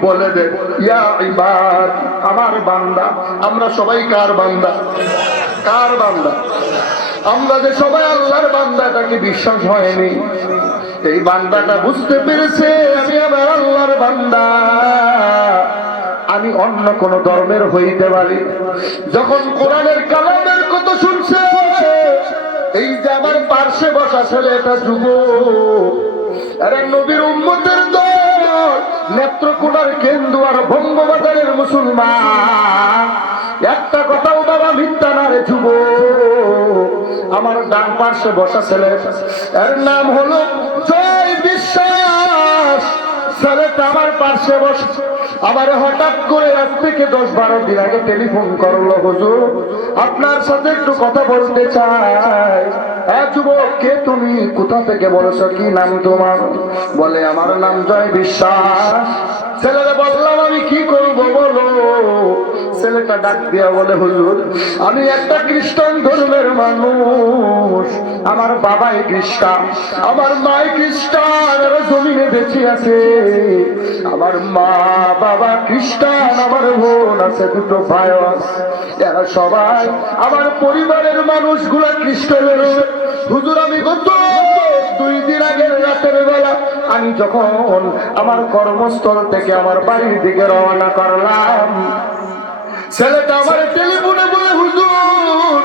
বলে দেন, ইয়া ইবাদ, আমার বান্দা, আমরা সবাই কার বান্দা? কার বান্দা? আমরা যে সবাই আল্লাহর বান্দা তাকে বিশ্বাস হয়নি? এই বান্দাটা বুঝতে পেরেছে, আমি আমার আল্লাহর বান্দা। আমি অন্য কোন ধর্মের হইতে পারি। যখন কোরআনের কালামের কথা শুনছে এই যে আমার পার্শ্বে বসা ছেলে এটা যুব আরে নবীর উম্মতের দল কেন্দ্র আর বঙ্গবাজারের মুসলমান। একটা কথাও বাবা মিথ্যা না রে যুব আমার ডান পার্শ্বে বসা ছেলে এর নাম হলো জয় বিশ্বাস। ছেলেটা আমার পাশে বসে আবার হঠাৎ করে আজ থেকে দশ বারো দিন আগে টেলিফোন করল হুজুর। আপনার সাথে একটু কথা বলতে চাই। যুবক, কে তুমি? কোথা থেকে বলেছ? কি নাম তোমার? বলে, আমার নাম জয় বিশ্বাস। ছেলেরা, বললাম আমি কি করব? ছেলেটা ডাক দিয়া বলে, হুজুর, আমি একটা খ্রিস্টান ধর্মের মানুষ। আমার বাবাই খ্রিস্টান, আমার মাই খ্রিস্টান জমিনে বেঁচে আছে। আমার মা বাবা খ্রিস্টান, আমার বোন আছে, দুটো ভাই এরা সবাই আমার পরিবারের মানুষগুলা খ্রিস্টানের হুজুর, আমি গত দুই দিন আগের রাতের বেলা আমি যখন আমার কর্মস্থল থেকে আমার বাড়ির দিকে রওনা করলাম ছেলেটা আমার টেলিফোনে বলে, হুজুর,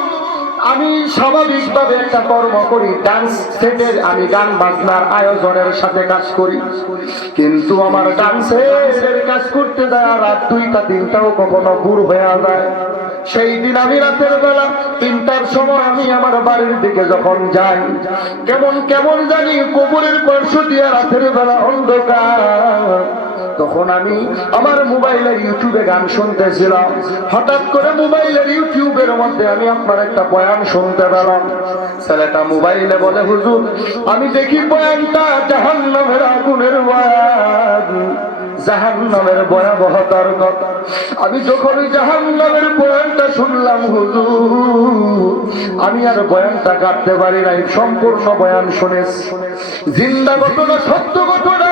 আমি স্বাভাবিকভাবে একটা কর্ম করি। ডান্স সেটের আমি গান বাজনার আয়োজনের সাথে কাজ করি। কিন্তু আমার ডান্সের কাজ করতে দেয় রাত দুইটা, তিনটাও কখনো দূর হয়ে যায়। সেই দিন আমি রাতের বেলা তিনটার সময় আমি আমার বাড়ির দিকে যখন যাই, কেমন কেমন জানি কবরের পার্শ্ব দিয়ে রাতের বেলা অন্ধকার। তখন আমি আমার মোবাইলের ইউটিউবে গান শুনতেছিলাম। হঠাৎ করে মোবাইলের ইউটিউবের মধ্যে আমি আপনার একটা বয়ান শুনতে পেলাম। ছেলেটা মোবাইলে বলে, হুজুর, আমি দেখি বয়ানটা জাহান নামের আগুনের বয়ান জাহান নামের ভয়াবহতার কথা। আমি যখনই জাহান নামের বয়ানটা শুনলাম, হুজুর, আমি আর বয়ানটা কাটতে পারি নাই। সম্পূর্ণ বয়ান শুনেছি। জিন্দা ঘটনা, সত্য ঘটনা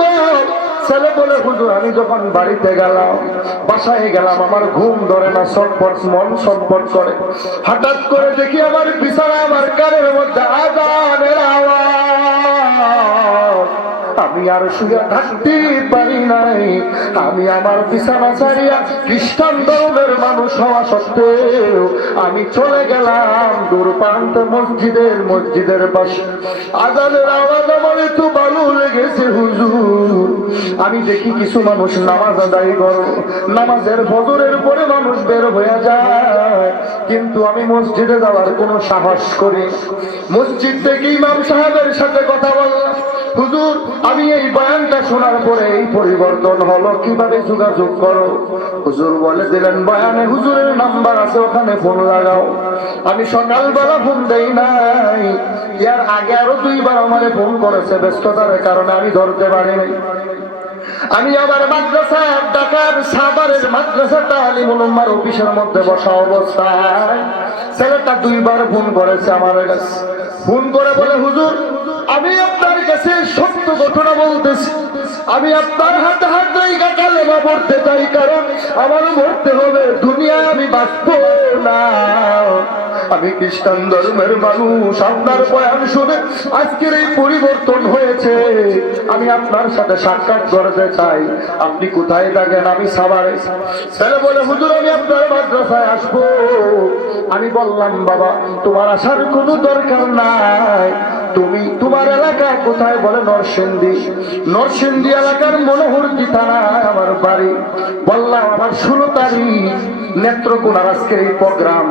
দল ছেলে বলে, হুজুর, আমি যখন বাড়িতে গেলাম, বাসায় গেলাম, আমার ঘুম ধরে না, ছটপট মন ছটপট করে। হঠাৎ করে দেখি আমার বিছানা আমার কানের মধ্যে আজানের আওয়াজ। আমি আর শুয়ে থাকতে পারি নাই। আমি আমার বিছানা ছাড়িয়া খ্রিস্টান ধর্মের মানুষ হওয়া সত্ত্বেও আমি চলে গেলাম দূরপান্ত মসজিদের মসজিদের পাশে। আজানের আওয়াজ আমার একটু ভালো লেগেছে, হুজুর। আমি দেখি কিছু মানুষ নামাজ আদায় করো। নামাজের ফজরের পরে মানুষ বের হয়ে যায়। কিন্তু আমি মসজিদে যাওয়ার কোনো সাহস করি মসজিদ থেকে ইমাম সাহেবের সাথে কথা বললাম। হুজুর, আমি এই বয়ানটা শোনার পরে এই পরিবর্তন হলো। কীভাবে যোগাযোগ করো? হুজুর বলে দিলেন, বয়ানে হুজুরের নাম্বার আছে, ওখানে ফোন লাগাও। আমি সকালবেলা ফোন দেই নাই। ইয়ার আগে আরও দুইবার আমারে ফোন করেছে ব্যস্ততার কারণে, আমি ধরতে পারিনি। আমি আবার মাদ্রাসা ঢাকার সাভারের মাদ্রাসা তালিমুল উম্মার অফিসের মধ্যে বসা অবস্থায়। ছেলেটা দুইবার ফোন করেছে আমার কাছে। ফোন করে বলে, হুজুর, আমি আপনার ঘটনা বলতেছি। আমি আপনার হাতে হাত জায়গা কালেমা পড়তে চাই, কারণ আমারও মরতে হবে। দুনিয়ায় আমি বাঁচবো না। আমি খ্রিস্টান ধর্মের মানুষ, আপনার বয়ান শুনে আজকের এই পরিবর্তন হয়েছে। আমি আপনার সাথে সাক্ষাৎ করতে চাই। আপনি কোথায় থাকেন? আমি সাবারে ছেলে বলে, হুজুর, আমি আপনার মাদ্রাসায় আসব। আমি বললাম, বাবা, তোমার আসার কোনো দরকার নাই। তুমি তোমার এলাকা কোথায় বলে নরসিংদী? নরসিংদী এলাকার মনোহরদি থানায় আমার বাড়ি। বললাম, আমার ষোলো তারিখ নেত্রকোনার আজকের এই প্রোগ্রাম।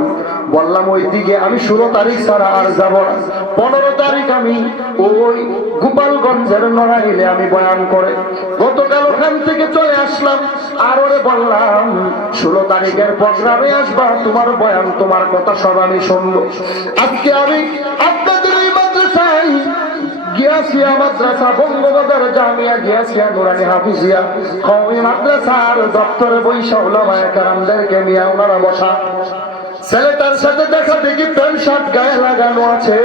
বললাম ওই দিকে আমি ষোলো তারিখ ছাড়া আর যাব না। পনেরো তারিখ আমি ওই গোপালগঞ্জের নড়াইলে আমি বয়ান করে। গতকাল ওখান থেকে চলে আসলাম। আর ওরে বললাম, ষোলো তারিখের প্রোগ্রামে আসবা, তোমার বয়ান, তোমার কথা সব আমি শুনব। আজকে আমি আপনাদের মাদ্রাসায় গিয়াসিয়া মাদ্রাসা বঙ্গবাজার জামিয়া গিয়াসিয়া নুরানি হাফিজিয়া। কওমি মাদ্রাসার দপ্তরে বৈশা ওলামায়ে কেরামদেরকে নিয়ে ওনারা বসা। ছেলেটার সাথে দেখা দেখি প্যান্ট শার্ট গায়ে লাগানো আছে।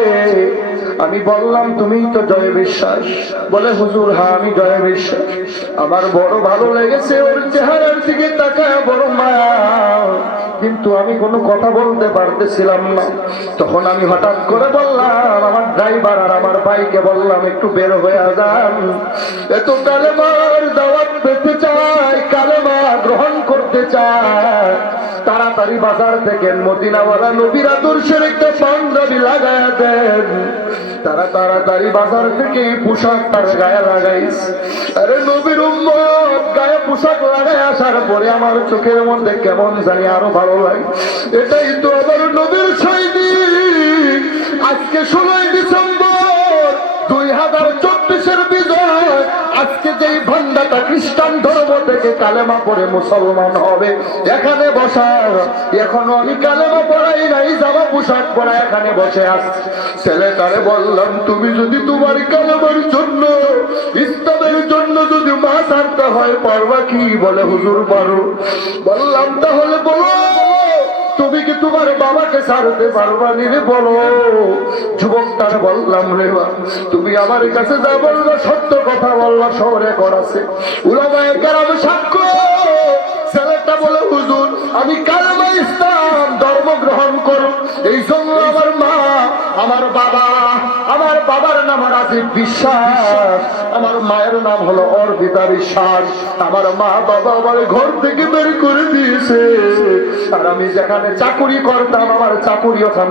আমি বললাম তুমি তো জয় বিশ্বাস। বলে, হুজুর হ্যাঁ আমি জয় বিশ্বাস। আমার বড় ভালো লেগেছে, ওর চেহারার দিকে তাকায় বড় মায়া। কিন্তু আমি কোনো কথা বলতে পারতেছিলাম না। তখন আমি হঠাৎ করে বললাম, আমার ড্রাইভার আর আমার ভাইকে বললাম, একটু বের হয়ে যান। এত কালেমার দাওয়াত পেতে চায় কালেমা গ্রহণ করতে চায় তাড়াতাড়ি বাজার থেকে মদিনাওয়ালা নবীর আদর্শের একটা পাঞ্জাবি লাগায় দেন। তারা তাড়াতাড়ি বাজার থেকে পোশাক তার গায়ে লাগাইস আরে নবীর উম্মত, গায়ে পোশাক লাগাই আসার পরে আমার চোখের মধ্যে কেমন জানি আরও ভালো লাগে। এটাই তো আমার নবীর শৈলী আজকে ষোলোই যেই ভান্ডাটা খ্রিস্টান ধর্ম থেকে কালেমা পড়ে মুসলমান হবে। এখানে বসার, এখনও আমি কালেমা পড়াই নাই, জামা পোশাক পরা এখানে বসে আস ছেলেটারে বললাম, তুমি যদি তোমার কালেমার জন্য, ইসলামের জন্য যদি মা ছাড়তে হয়, পারবা কি? বলে, হুজুর, পারো। বললাম, তাহলে বলো তুমি কি তোমার বাবাকে ছাড়তে পারবা নিরে বলো। যুবকটার বললাম, রে তুমি আমার কাছে যা বলল, সত্য কথা বলল, শহরে করাছে উলামায়ে কেরাম সাক্ষ্য ছেলেটা বলে, হুজুর, আমি কালামা ইসলাম ধর্ম গ্রহণ করো। এই জন্য আমার মা, আমার বাবা, আমার বাবার নাম রাজীব বিশ্বাস, আমার মায়ের নাম হলো অর্পিতা বিশ্বাস। আমার মা বাবা আমার ঘর থেকে বের করে দিয়েছে। আর আমি যেখানে চাকুরি করতাম, আমার চাকুরি ওখান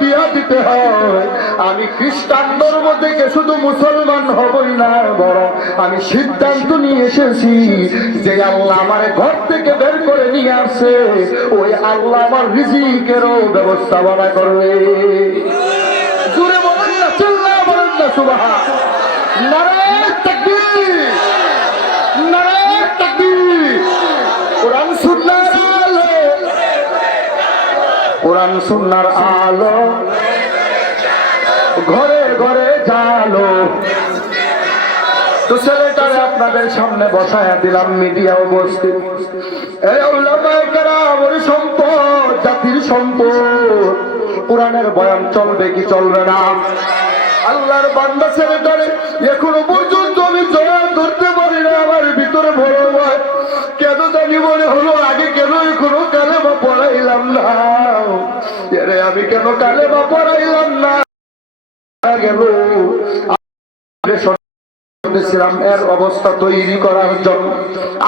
বিয়া দিতে হয়। আমি খ্রিস্টান ধর্ম থেকে শুধু মুসলমান হবই না, বরং আমি সিদ্ধান্ত নিয়ে এসেছি যে আল্লাহ আমার ঘর থেকে বের করে নিয়ে আসছে ওই আল্লাহ আমার রিজিকেরও ব্যবস্থাপনা করবে। জুড়ে বলেন নারায়ণ তাকবীর। নারায়ণ তাকবীর। কোরআন সুন্নাহর আলো কোরআন সুন্নাহর আলো ঘরে ঘরে জালো। তো ছেলেটারে আপনাদের সামনে বসায়া দিলাম, মিডিয়া উপস্থিত। সম্পদ, জাতির সম্পদ। কোরআনের বয়ান চলবে কি চলবে না? আল্লাহর বান্দা ছেলেটারে এখনও পর্যন্ত আমি জয়া ধরতে পারি না আমার ভিতরে ভয় কেন জানি মনে হলো আমি কেন কালেমা পড়াইলাম না? গেল অবস্থা তৈরি করার জন্য।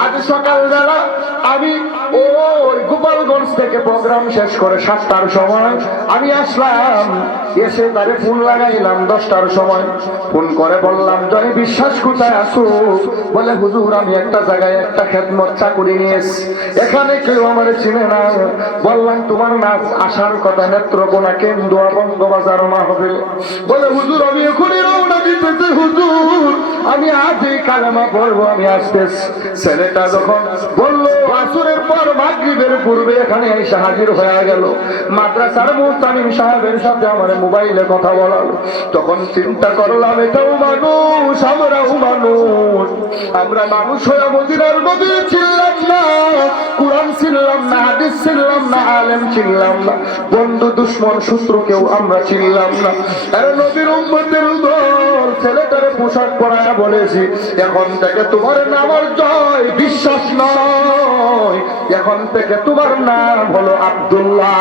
আজ সকালবেলা আমি ওই গোপালগঞ্জ থেকে প্রোগ্রাম শেষ করে সাতটার সময় আমি আসলাম, এসে তারে ফোন লাগাইলাম দশটার সময়। ফোন করে বললাম, জয় বিশ্বাস, কোথায় আসো বলে, হুজুর, আমি একটা জায়গায় একটা খেদমত চাকুরি নিয়েছি এখানে কেউ আমার চিনে না। বললাম, তোমার নাচ আসার কথা নেত্রকোনা কেন্দুয়া বঙ্গবাজার মা হবে বলে, হুজুর, আমি এখনই হুজুর, আমি আজই কালেমা পড়ব, আমি আসতেছি ছেলেটা যখন বলল, আসুরের পর মাগরিবের পূর্বে এখানে এসে হাজির হয়ে গেল। মাদ্রাসার সাহেবের সাথে আমার মোবাইলে কথা বলালো। তখন চিন্তা করলাম, এটাও মানুষ, আমরাও মানুষ। আমরা মানুষ হয়ে মদিনার নদী ছিলাম না, কোরআন ছিলাম না, হাদিস ছিলাম না, আলেম ছিলাম না। বন্ধু, দুশ্মন সূত্র কেউ আমরা ছিলাম না। আরে নদীর উম্মতের দল ছেলেটারে পোশাক পরায় বলেছি, এখন থেকে তোমার নামার জয় বিশ্বাস নয়। এখন থেকে তোমার নাম হলো আব্দুল্লাহ।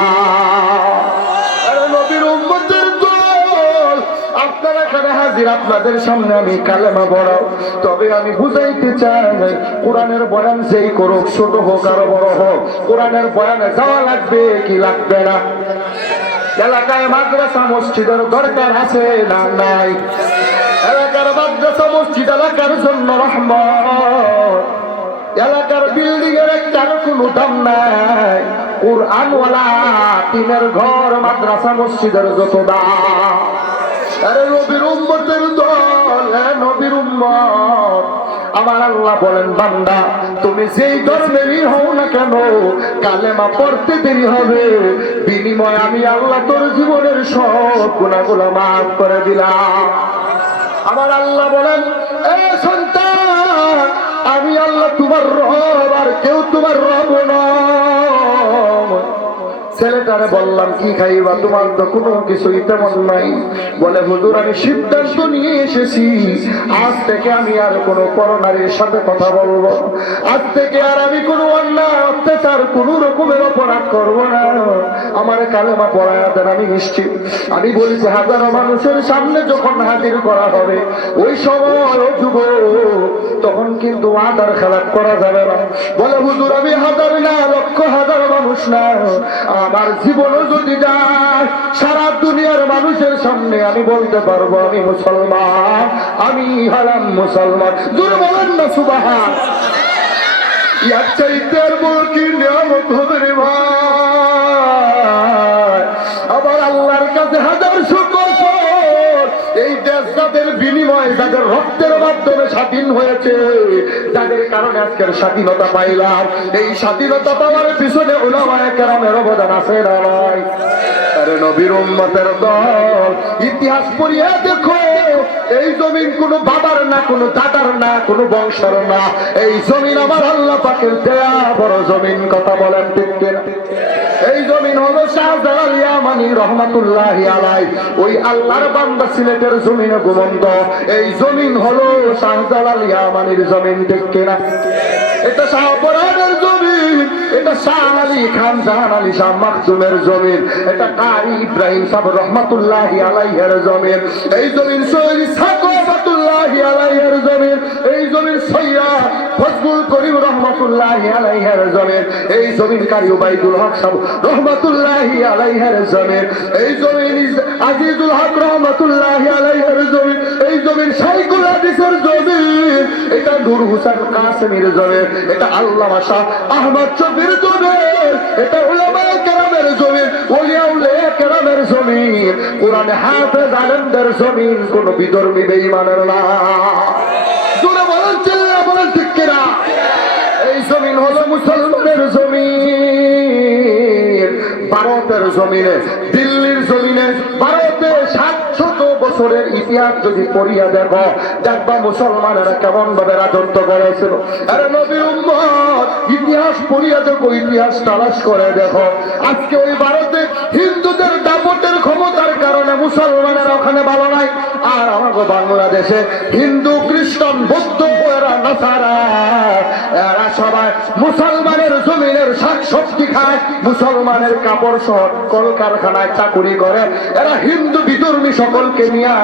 আপনাদের সামনে আমি কালেমা বড়াও তবে আমি বুঝাইতে চাই কোরআনের বয়ান যেই করুক, ছোট হোক আর বড় হোক, কোরআনের বয়ানে যাওয়া লাগবে কি লাগবে না? এলাকায় মাদ্রাসা, মসজিদের দরকার আছে না নাই? এলাকার মাদ্রাসা, মসজিদ এলাকার জন্য রহমত। এলাকার বিল্ডিং এর একটার কোনো দাম নাই। কোরআনওয়ালা টিনের ঘর, মাদ্রাসা, মসজিদের যত দাম। আরে নবীর উম্মতের দল হ্যাঁ নবীর উম্মত। আল্লাহ বলেন, বান্দা, তুমি যেই ধর্মেরই হও না কেন, কালেমা পড়তে দেরি হবে। বিনিময় আমি আল্লাহ তোর জীবনের সব গুণাগুলো মাফ করে দিলাম। আমার আল্লাহ বলেন, এ সন্তান, আমি আল্লাহ তোমার রব, আর কেউ তোমার রব ছেলেটারে বললাম, কি খাইবা? তোমার তো কোনো কিছুই তেমন নাই। বলে, হুজুর, আমি সিদ্ধান্ত নিয়ে এসেছি। আজ থেকে আমি আর কোনো করোনারির সাথে কথা বলব আজ থেকে আর আমি কোনো অন্যায়, অত্যাচার, কোনো রকমের অপরাধ করব না। আমার কালেমা পড়ায় দেন, আমি নিশ্চিত। আমি বলছি, হাজারো মানুষের সামনে যখন হাজির করা হবে, ওই সময় যুব তখন কিন্তু আদার খেলাপ করা যাবে না। বলে, হুজুর, আমি হাজার না, লক্ষ হাজার মানুষ না। আমার জীবনও যদি যায়, সারা দুনিয়ার মানুষের সামনে আমি বলতে পারব, আমি মুসলমান, আমি হারাম মুসলমান। দূর বলেন না সুবাহা ইয়ার নিয়ামত হবে রে ভাই? আবার আল্লাহর কাছে হাজার শুকর এই দেশ বিনিময় যাদের রক্তের মাধ্যমে স্বাধীন হয়েছে। যাদের কারণে আজকের স্বাধীনতা পাইলাম, এই স্বাধীনতা পাওয়ার পিছনে ওলামায় কেরামের অবদান আছে না আরে নবীর উম্মতের দল, ইতিহাস পড়িয়া দেখো, এই জমিন কোনো বাবার না, কোনো দাদার না, কোনো বংশের না। এই জমিন আমার আল্লাহ পাকের দেয়া বড় জমিন, কথা বলেন ঠিক এই জমিন হলো শাহজালাল ইয়ামানি রহমাতুল্লাহ আলাই ওই আল্লাহর বান্দা সিলেটের জমিনে ঘুমন্ত এই জমিন হলো শাহজালাল ইয়ামানির জমিন, ঠিক কিনা? এটা শাহপরানের জমিন। এটা শাহ আলী খান, জাহান আলী শাহ মাকসুমের জমিন। এটা কারি? ইব্রাহিম সাহ রহমাতুল্লাহ আলাইহের জমিন। এই জমিন সৈয়দ ইসহাক রহমাতুল্লাহ আলাইহের জমিন। এই জমিন সৈয়দ ফজলুল করিম রহমাতুল্লাহ আলাইহের জমিন। এই জমিন কারি? উবাইদুল হক সাহ রহমাতুল্লাহ আলাইহের জমিন। এই জমিন আজিজুল হক রহমাতুল্লাহ আলাইহের জমিন। এই জমিন শাইকুল হাদিসের জমিন। এটা নূর হুসেন কাসেমের জমিন। এটা আল্লামা শাহ আহমদ শফির জমিন এটা উলামায়ে কেরামের জমিন ওলিয়া উলিয়া কেরামের জমিন কোরআনে হাফেজ আলেমদের জমিন কোন বিধর্মী বেঈমানের না। জোরে বলেন, চিল্লা বলেন এই জমিন হলো মুসলমানের ভারতের জমিনে, দিল্লির জমিনে, ভারতে সাতশত বছরের ইতিহাস যদি পড়িয়া দেখো, দেখবা মুসলমানেরা কেমন ভাবে রাজত্ব করেছিল। আরে নবীর উম্মত ইতিহাস পড়িয়া দেখো, ইতিহাস তালাশ করে দেখো। আজকে ওই ভারতে হিন্দুদের দাপটের ক্ষমতার কারণে মুসলমানেরা ওখানে ভালো নাই। আর আমাদের বাংলাদেশে হিন্দু, খ্রিস্টান, বৌদ্ধ এরা সবাই মুসলমানের জমিনের শাক সবজি খায়, মুসলমানের কাপড় সহ কলকারখানায় চাকুরি করে। এরা হিন্দু বিধর্মী সকলকে নিয়ে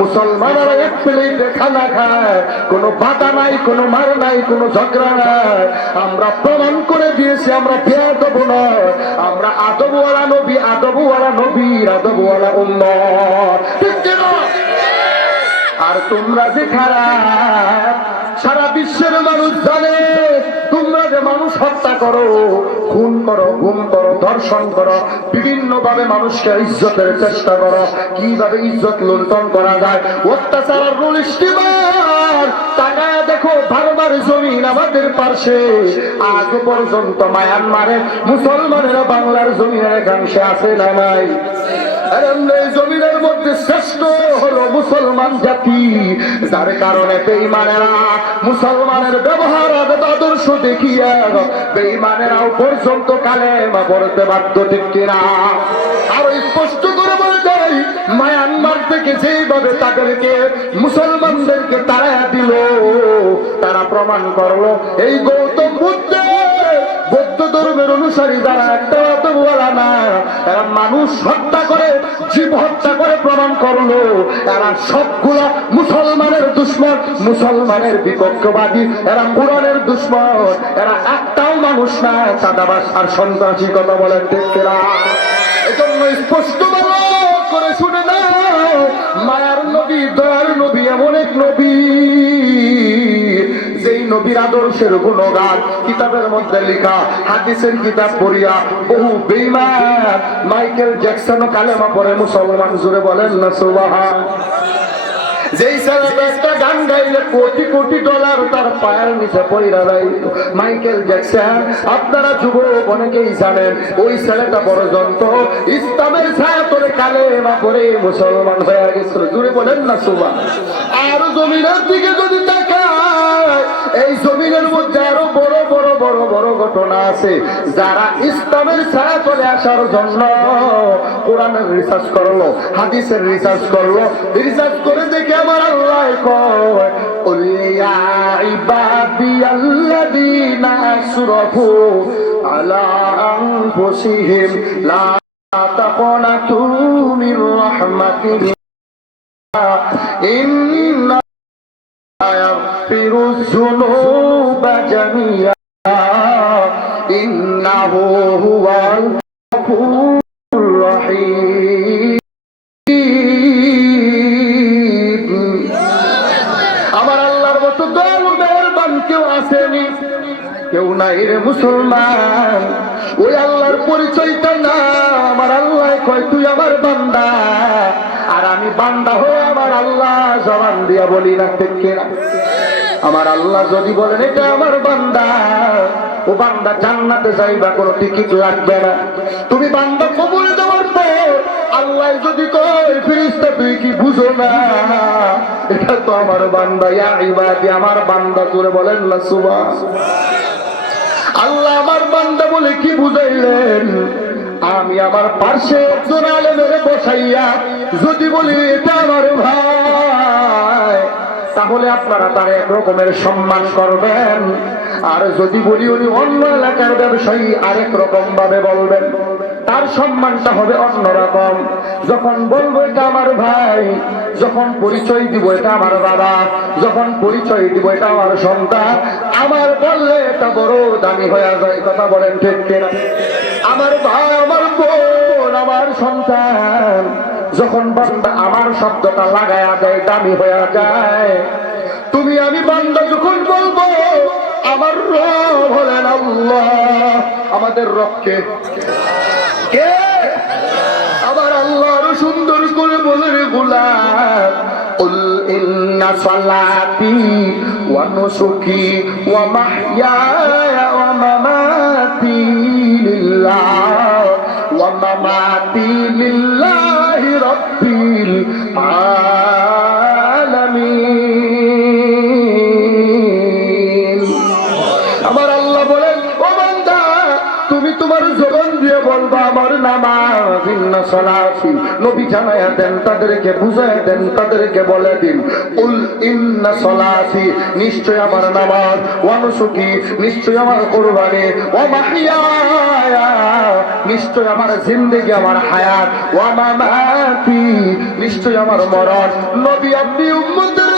মুসলমানেরা এক প্লেট খানা খায়। কোনো বাধা নাই, কোনো মার নাই, কোনো ঝগড়া নাই। আমরা প্রমাণ করে দিয়েছি, আমরা বিয়ে দেবো নয়। আমরা আদবওয়ালা নবী, আদবওয়ালা নবীর আদবওয়ালা উম্মত। ঠিক? আর তোমরা যে খারাপ, সারা বিশ্বের মানুষ জানে, তোমরা যে মানুষ হত্যা করো, খুন করো, গুম করো, ধর্ষণ করো বিভিন্ন ভাবে মানুষকে ইজ্জতের চেষ্টা করো, কীভাবে ইজ্জত লুণ্ঠন করা যায়? অত্যাচার আর রুলিষ্টিমার তাকায় দেখো ভারবার জমিন আমাদের পাশে। আজ পর্যন্ত মায়ানমারে মুসলমানেরা বাংলার জমিনের একাংশে আছে না নাই? জমিনের মধ্যে শ্রেষ্ঠ হলো মুসলমান জাতি। যার কারণে বেইমানেরা মুসলমানের ব্যবহার আদর্শ দেখিয়া বেইমানেরাও পর্যন্ত কালেমা পড়তে বাধ্য ঠিক কিনা? আরও স্পষ্ট মায়ানমার থেকে তাদেরকে মুসলমানদেরকে তারা দিল, তারা প্রমাণ করল, এই গৌতম বৌদ্ধ এরা মানুষ হত্যা করে, জীব হত্যা করে প্রমাণ করল, এরা সবগুলো মুসলমানের দুশ্মন, মুসলমানের বিপক্ষবাদী, এরা কোরআনের দুশ্মন, এরা একটাও মানুষ না, চাঁদাবাস আর সন্ত্রাসী কথা বলেন স্পষ্ট করে শুনে না মায়ার নবী, দয়ার নবী, এমন এক নবী। যেই নবীর আদর্শের গুণগান কিতাবের মধ্যে লেখা, হাদিসের কিতাব পড়িয়া বহু বেইমান মাইকেল জ্যাকসন কালেমা পরে মুসলমান জুড়ে বলেন না সুবাহা যেই একটা গান গাইলে কোটি কোটি ডলার তার পায়ের নিচে মাইকেল জ্যাকসন, আপনারা যুবক অনেকেই জানেন, ওই ছেলেটা বড় যন্ত্র। ইসলামের ছায়া কালে বা করে মুসলমান হয়ে গেছিল। জুড়ে বলেন না সুবা আর জমিনের দিকে যদি এই জমিনের মধ্যে আরও বড় বড় বড় বড় ঘটনা আছে। যারা ইসলামের ছায়া চলে আসার জন্য কোরআনের রিসার্চ করল, হাদিসের রিসার্চ করল রিসার্চ করে দেখে আমার আল্লাহ কয় উলিয়া ইবাদি আল্লাযীনা আসরাফু আলা আনফুসিহিম, লা তাকনাতু يغفر الذنوب جميعا إنه هو الغفور الرحيم আমার আল্লাহর মতো দল মেহরবান কেউ আসেনি কেউ নাই রে মুসলমান ওই আল্লাহর পরিচয়টা না আমার আল্লাহ কয় তুই আমার বান্দা আর আমি বান্দা হয়ে আমার আল্লাহ জবান দিয়া বলি না ঠিক কিনা? আমার আল্লাহ যদি বলেন, এটা আমার বান্দা। ও বান্দা জান্নাতে যাইবা, কোনো টিকিট লাগবে না। তুমি বান্দা কবুল দেওয়ার পর আল্লাহ যদি কয় ফিরিস্তা তুই কি বুঝো না? এটা তো আমার বান্দা। ইয়া ইবাদি, আমার বান্দা করে বলেন না সুবা আল্লাহ আমার বান্দা বলে কি বুঝাইলেন? আমি আমার পার্শ্বে একজন আলেমের বসাইয়া যদি বলি, এটা আমার ভাই তাহলে আপনারা তার এক রকমের সম্মান করবেন। আর যদি বলি উনি অন্য এলাকার ব্যবসায়ী, আরেক রকম ভাবে বলবেন। তার সম্মানটা হবে অন্যরকম। যখন বলব এটা আমার ভাই, যখন পরিচয় দিব এটা আমার বাবা, যখন পরিচয় দিব এটা আমার সন্তান, আমার বললে এটা বড় দামি হয়ে যায়, কথা বলেন ঠিক কিনা? আমার ভাই, আমার বোন, আমার সন্তান যখন বান্দা আমার শব্দটা লাগায়া দেয় দামি হয়ে যায় তুমি আমি বান্দা যখন বলবো আমার রব হলেন আল্লাহ আমাদের রবকে কে আবার আল্লাহ আরো সুন্দর করে বলে রে গুলাম قل إن صلاتي ونسكي ومحياي ومماتي لله ومماتي لله رب العالمين সালাতি নবী জানায়া দেন, তাদেরকে বুঝায়া দেন, তাদেরকে বলে দিন। উল ইন্না নিশ্চয় আমার নামাজ ওয়া নুসুকি নিশ্চয় আমার ওয়া মাহিয়ায়া, নিশ্চয় আমার জিন্দেগি, আমার হায়াত, ওয়া মামাতি, নিশ্চয় আমার মরণ। নবী আপনি উম্মতের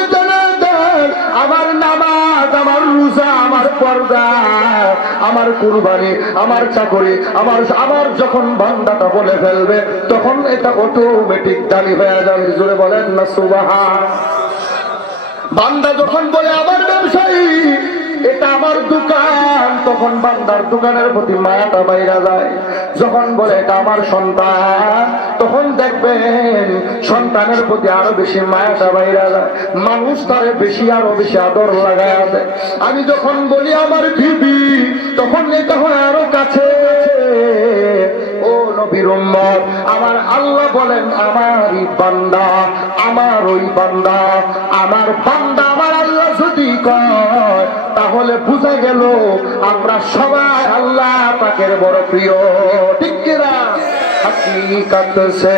আমার নামাজ, আমার রোজা, আমার পর্দা আমার কুরবানি, আমার চাকরি, আমার আমার যখন বান্দাটা বলে ফেলবে, তখন এটা অটোমেটিক দামি হয়ে যাবে। জুড়ে বলেন না সুবাহা বান্দা যখন বলে, আমার ব্যবসায়ী এটা আমার দোকান। তখন বান্দার দোকানের প্রতি মায়াটা বাইরা যায়। যখন বলে, এটা আমার সন্তান, তখন দেখবেন সন্তানের প্রতি আরও বেশি মায়াটা বাইরা যায়। মানুষ তারে বেশি, আরও বেশি আদর লাগায় আছে আমি যখন বলি, আমার বিবি, তখন এটা হয় আরও কাছে ও নবীর আমার আল্লাহ বলেন, আমারই বান্দা, আমার ওই বান্দা, আমার বান্দা তাহলে বুঝে গেল আমরা সবাই আল্লাহ পাকের বড় প্রিয়। সে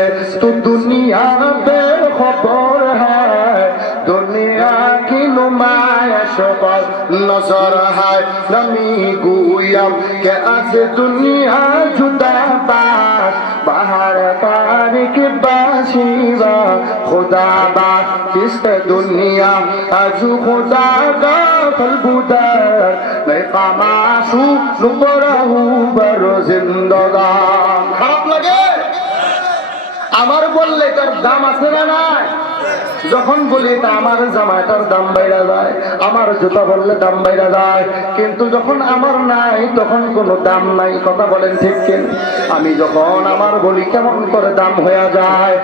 দুনিয়া বে খবর হ্যায় দুনিয়া কি নুমায়শ পর নজর হায়। নামি গুয়াম কে আছে দুনিয়া জুদা बाशिवा खुदा बात किस्त दुनिया आज खुदा का फलबुदर मैं कामाशु नुकरहु बर जिंदगान খারাপ লাগে আমার বললে তার দাম আছে না নাই যখন বলি এটা আমার জামা এটার দাম বাইরা যায় আমার জুতা বললে দাম বাইরা যায় কিন্তু যখন আমার নাই তখন কোনো দাম নাই কথা বলেন ঠিক কিন আমি যখন আমার বলি কেমন করে দাম হয়ে যায়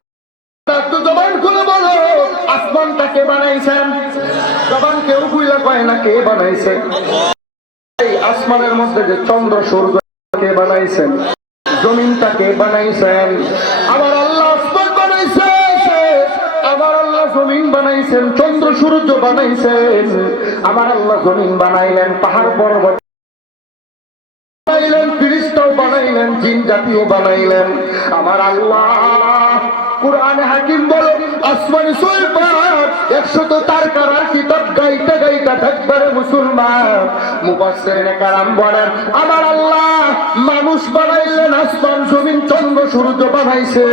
চন্দ্র, সূর্য বানাইছেন? জমিনটা বানাইছেন। আমার আল্লাহ বানাইছে। আমার আল্লাহ জমিন বানাইছেন, চন্দ্র, সূর্য বানাইছেন। আমার আল্লাহ জমিন বানাইলেন পাহাড় পর্বত ফিরিস্তাও বানাইলেন, জিন জাতীয় বানাইলেন। আমার আল্লাহ কোরআনে হাকিম বলো, আসমানি সুলতান একশত তার কারার কিতাব গাইতে গাইতে থাকবারে মুসলমান। মুফাসসিরিনে কারাম বলেন, আমার আল্লাহ মানুষ বানাইলেন, আসমান, জমিন, চন্দ্র, সূর্য বানাইছে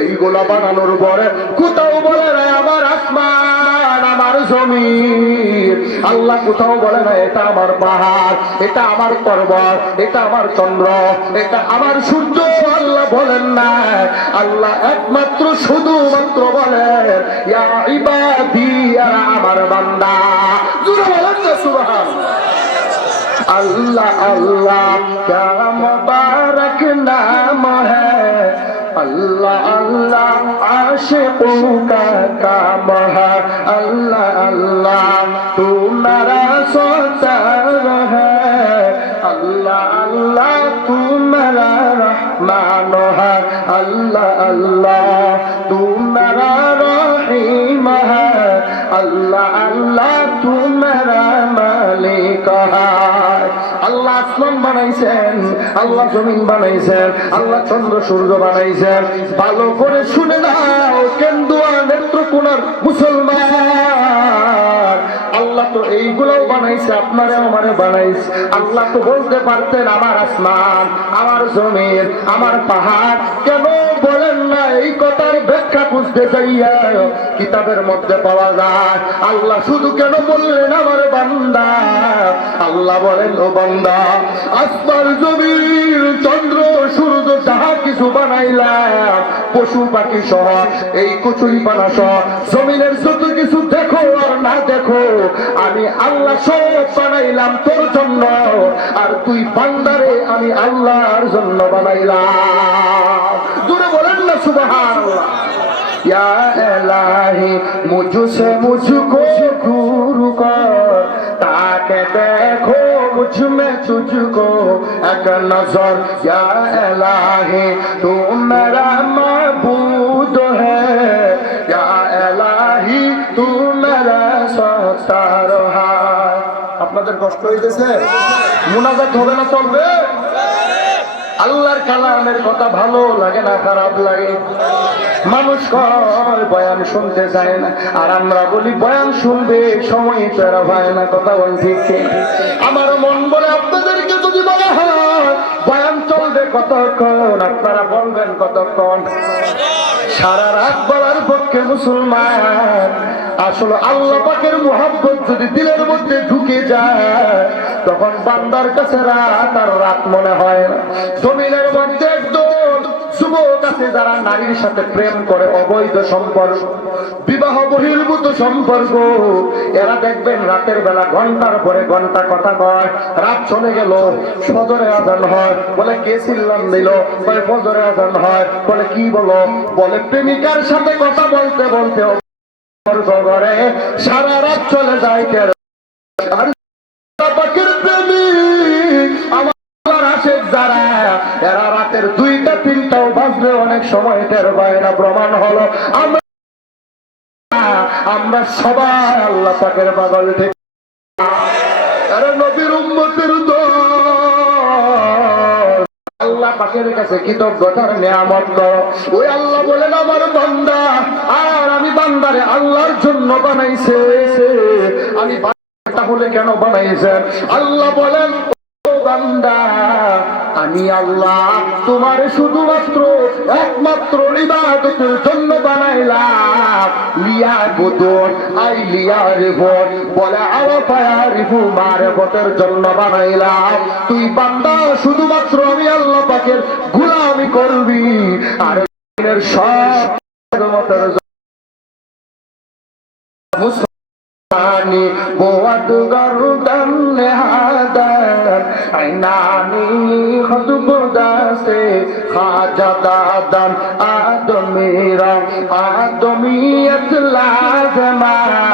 এইগুলা বানানোর পরে কোথাও বলে না আমার আসমান আমার জমি আল্লাহ কোথাও বলে না, এটা আমার পাহাড়, এটা আমার পর্বত, এটা আমার চন্দ্র, এটা আমার সূর্য। আল্লাহ বলেন না, আল্লাহ একমাত্র শুধুমাত্র বলেন আমার বান্দা। বলেন না, সুবহান। আল্লাহ আল্লাহ কাম বারক নাম হ্যাঁ আল্লাহ আল্লাহ আশে পোকা কামহা আল্লাহ আল্লাহ, তুমারা সচার আল্লাহ আল্লাহ, তুমারা রহমান আল্লাহ আল্লাহ, তুমারা রহিম আল্লাহ আল্লাহ, তুমারা মালিক হা। আসমান বানাইছেন, আল্লাহ জমিন বানাইছেন, আল্লাহ চন্দ্র সূর্য বানাইছেন। ভালো করে শুনে নাও কেন্দুয়া নেত্রকোনার মুসলমান। আল্লাহ তো এইগুলোও বানাইছে, আপনারে আমারে বানাইছে। আল্লাহ তো বলতে পারতেন, আমার আসমান, আমার জমিন, আমার পাহাড়। কেন বলেন না এই কথার বুঝতে চাইয়া কিতাবের মধ্যে পাওয়া যায়, আল্লাহ শুধু কেন বললেন আমার বান্দা? আল্লাহ বলেন, ও বান্দা আসমান জমির চন্দ্র, সূর্য, যাহা কিছু বানাইলাম, পশু, পাখি সহ, এই কচুরি পানা সহ, জমিনের যত কিছু দেখো আর না দেখো, আমি আল্লাহ সব বানাইলাম তোর জন্য, আর তুই বান্দারে আমি আল্লাহর জন্য বানাইলাম। দূরে বলেন না সুবাহান या इलाही मुझसे मुझको गुरु कर ताके देखो मुझ में तुझको एक नजर या इलाही तू मेरा महबूद है या इलाही तू मेरा सतार আপনাদের কষ্ট হইতেছে মুনাজাত হবে না চলবে আল্লাহর কালামের কথা ভালো লাগে না, খারাপ লাগে। মানুষ কয়, বয়ান শুনতে চায় না। আর আমরা বলি, বয়ান শুনবে সময় ফেরা হয় না। কথা বল ঠিক? আমার মন বলে আপনাদেরকে যদি বলা হয়, বয়ান চলবে কতক্ষণ? আপনারা বলবেন কতক্ষণ? সারা রাত বলার পক্ষে মুসলমান। আসলে আল্লাহ পাকের মোহাম্মত যদি দিলের মধ্যে ঢুকে যায়, তখন বান্দার কাছে রাত আর রাত মনে হয় না। জমিনের মধ্যে একদম যুবক আছে যারা নারীর সাথে প্রেম করে, অবৈধ সম্পর্ক বিবাহ বহির্ভূত সম্পর্ক। এরা দেখবেন রাতের বেলা ঘণ্টার পরে ঘণ্টা কথা কয়, রাত চলে গেল সদরে আজান হয়। বলে, কে চিল্লান দিল? বলে, ফজরে আজান হয়। বলে, কি বলো? বলে, প্রেমিকার সাথে কথা বলতে বলতে সারা রাত চলে যায় এরা রাতের দুইটা, তিনটাও বাজলে অনেক সময় টের পায় প্রমাণ হলো, আমরা সবাই আল্লাহ পাকের পাগল উম্মতের আল্লাহ বলেন আল্লাহর জন্য বানাইছে। আমি কেন বানাইছেন? আল্লাহ বলেন আমি আল্লাহ তোমার শুধুমাত্র একমাত্র ইবাদতের জন্য বানাইলাম। লিয়া বুদুন আই লিয়া রিফুন বলে আরফায়া রিফু মারেফতের জন্য বানাইলাম। তুই বান্দা, শুধুমাত্র আমি আল্লাহ পাকের গুলামি করবি। আর সব عيناني بواد غردن لهادر عيناني خطب داسي خاجة دادن آدمي را آدميت لازمان